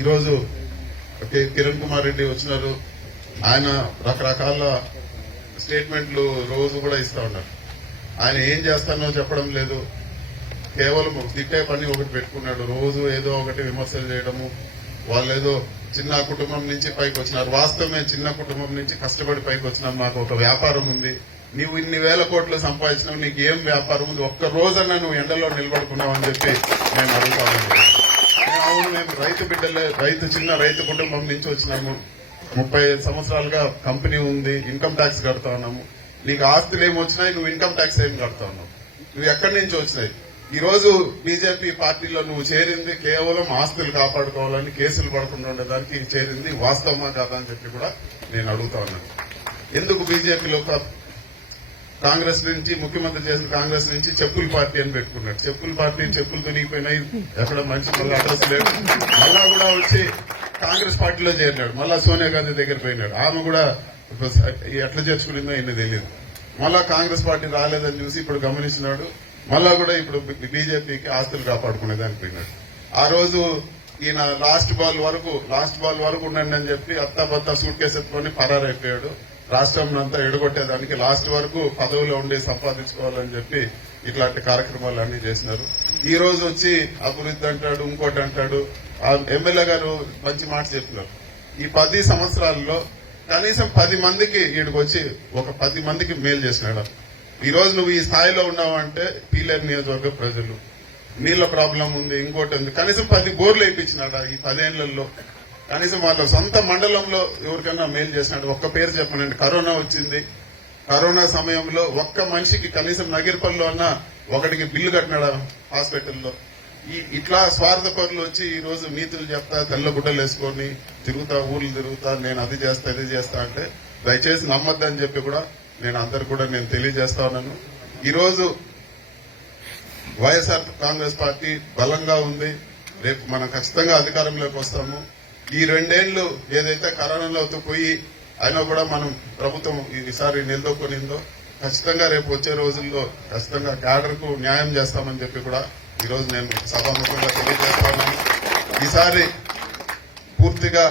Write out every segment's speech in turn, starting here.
ఈరోజు కిరణ్ కుమార్ రెడ్డి వచ్చినారు. ఆయన రకరకాల స్టేట్మెంట్లు రోజు కూడా ఇస్తా ఉన్నారు. ఆయన ఏం చేస్తానో చెప్పడం లేదు. కేవలం తిట్టే పని ఒకటి పెట్టుకున్నాడు. రోజు ఏదో ఒకటి విమర్శలు చేయడము వాళ్ళు ఏదో చిన్న కుటుంబం నుంచి పైకి వచ్చినారు. వాస్తవమే చిన్న కుటుంబం నుంచి కష్టపడి పైకి వచ్చినాం. మాకు ఒక వ్యాపారం ఉంది. నీవు ఇన్ని వేల కోట్లు సంపాదించినావు. నీకు ఏం వ్యాపారం ఉంది? ఒక్క రోజన్నా నువ్వు ఎండలో నిలబడుకున్నావు అని చెప్పి మేము అడుగుతా మామూలు మేము రైతు బిడ్డలే రైతు చిన్న రైతు కుటుంబం నుంచి వచ్చినాము. ముప్పై సంవత్సరాలుగా కంపెనీ ఉంది ఇన్కమ్ ట్యాక్స్ కడతా ఉన్నాము. నీకు ఆస్తులు ఏమి వచ్చినాయి నువ్వు ఇన్కమ్ ట్యాక్స్ ఏం కడతా ఉన్నావు? నువ్వు ఎక్కడి నుంచి వచ్చినాయి? ఈ రోజు బీజేపీ పార్టీలో నువ్వు చేరింది కేవలం ఆస్తులు కాపాడుకోవాలని కేసులు పడకుండా ఉండేదానికి చేరింది వాస్తవమా కాదా అని చెప్పి కూడా నేను అడుగుతా ఉన్నాను. ఎందుకు బీజేపీలో కాంగ్రెస్ నుంచి ముఖ్యమంత్రి చేసిన కాంగ్రెస్ నుంచి చెప్పుల పార్టీ అని పెట్టుకున్నాడు. చెప్పుల పార్టీ చెప్పులు తొనిగిపోయినాయి ఎక్కడ మంచి మళ్ళీ అడ్రస్ లేదు. మళ్ళా కూడా వచ్చి కాంగ్రెస్ పార్టీలో చేరినాడు. మళ్ళా సోనియా గాంధీ దగ్గర పోయినాడు. ఆమె కూడా ఎట్లా చేర్చుకునిందో ఆయన తెలియదు. మళ్ళా కాంగ్రెస్ పార్టీ రాలేదని చూసి ఇప్పుడు గమనిస్తున్నాడు. మళ్ళా కూడా ఇప్పుడు బీజేపీకి ఆస్తులు కాపాడుకునేదానికి పోయినాడు ఆ రోజు ఈయన లాస్ట్ బాల్ వరకు లాస్ట్ బాల్ వరకు ఉండండి అని చెప్పి అత్తాపత్తా సూట్ కేసు ఎత్తుకొని పరారైపోయాడు రాష్ట్రం అంతా ఎడగొట్టేదానికి లాస్ట్ వరకు పదవిలో ఉండి సంపాదించుకోవాలని చెప్పి ఇట్లాంటి కార్యక్రమాలు అన్ని చేసినారు. ఈ రోజు వచ్చి అభివృద్ధి అంటాడు ఇంకోటి అంటాడు. ఎమ్మెల్యే గారు మంచి మాట చెప్పినారు. ఈ పది సంవత్సరాల్లో కనీసం పది మందికి ఈడికి వచ్చి ఒక పది మందికి మేలు చేసినాడు ఈ రోజు నువ్వు ఈ స్థాయిలో ఉన్నావు అంటే పీలేరు నియోజకవర్గ ప్రజలు. నీళ్ళ ప్రాబ్లం ఉంది ఇంకోటి ఉంది. కనీసం పది బోర్లు వేయించినాడా ఈ పదేళ్ళలో? కనీసం వాళ్ళ సొంత మండలంలో ఎవరికైనా మేలు చేసినట్టు ఒక్క పేరు చెప్పనండి. కరోనా వచ్చింది. కరోనా సమయంలో ఒక్క మనిషికి కనీసం నగిరిపల్లిలో అన్న ఒకటికి బిల్లు కట్టినాడు హాస్పిటల్లో? ఈ ఇట్లా స్వార్థ పనులు వచ్చి ఈ రోజు నీతులు చెప్తా తెల్ల గుడ్డలు వేసుకొని తిరుగుతా ఊర్లు తిరుగుతా నేను అది చేస్తా ఇది చేస్తా అంటే దయచేసి నమ్మద్దని చెప్పి కూడా నేను అందరు కూడా నేను తెలియజేస్తా ఉన్నాను. ఈరోజు వైఎస్ఆర్ కాంగ్రెస్ పార్టీ బలంగా ఉంది. రేపు మనం ఖచ్చితంగా అధికారంలోకి వస్తాము. ఈ రెండేళ్ళు ఏదైతే కరోనాలో పోయి అయినా కూడా మనం ప్రభుత్వం ఈసారి నిలదొక్కునిందో ఖచ్చితంగా రేపు వచ్చే రోజుల్లో ఖచ్చితంగా క్యాడర్కు న్యాయం చేస్తామని చెప్పి కూడా ఈరోజు నేను సభాముఖంగా తెలియజేస్తాను. ఈసారి పూర్తిగా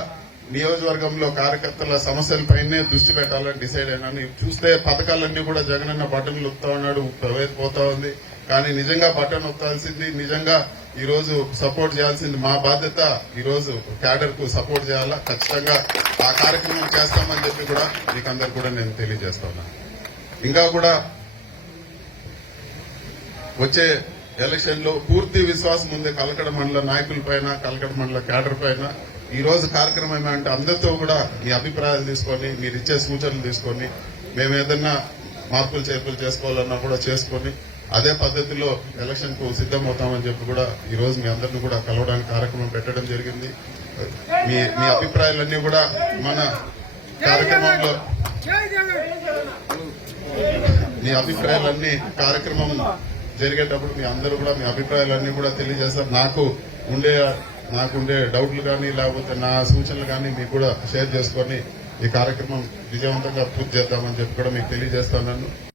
నియోజకవర్గంలో కార్యకర్తల సమస్యలపైనే దృష్టి పెట్టాలని డిసైడ్ అయినాను. చూస్తే పథకాలన్నీ కూడా జగనన్న బటన్లు నొక్కుతా ఉన్నాడు ప్రవేశ పోతా ఉంది. కానీ నిజంగా బటన్ నొక్కాల్సింది నిజంగా ఈ రోజు సపోర్ట్ చేయాల్సింది మా బాధ్యత ఈ రోజు క్యాడర్కు సపోర్ట్ చేయాలా? ఖచ్చితంగా ఆ కార్యక్రమం చేస్తామని చెప్పి కూడా మీకు అందరు కూడా నేను తెలియజేస్తా ఇంకా కూడా వచ్చే ఎలక్షన్లో పూర్తి విశ్వాసం ఉంది కలకడ మండల నాయకుల పైన కలకడ మండల క్యాడర్ పైన. ఈ రోజు కార్యక్రమం ఏమంటే అందరితో కూడా మీ అభిప్రాయాలు తీసుకొని మీరు ఇచ్చే సూచనలు తీసుకొని మేము ఏదన్నా మార్పులు చేర్పులు చేసుకోవాలన్నా కూడా చేసుకొని అదే పద్ధతిలో ఎలక్షన్కు సిద్దమవుతామని చెప్పి కూడా ఈ రోజు మీ అందరిని కూడా కలవడానికి కార్యక్రమం పెట్టడం జరిగింది. మీ మీ అభిప్రాయాలన్నీ కూడా మన కార్యక్రమంలో మీ అభిప్రాయాలన్నీ కార్యక్రమం జరిగేటప్పుడు మీ అందరూ కూడా మీ అభిప్రాయాలన్నీ కూడా తెలియజేస్తారు. నాకు ఉండే నాకు ఉండే డౌట్లు కానీ లేకపోతే నా సూచనలు కానీ మీకు కూడా షేర్ చేసుకొని ఈ కార్యక్రమం విజయవంతంగా పూర్తి చేద్దామని చెప్పి కూడా మీకు తెలియజేస్తాను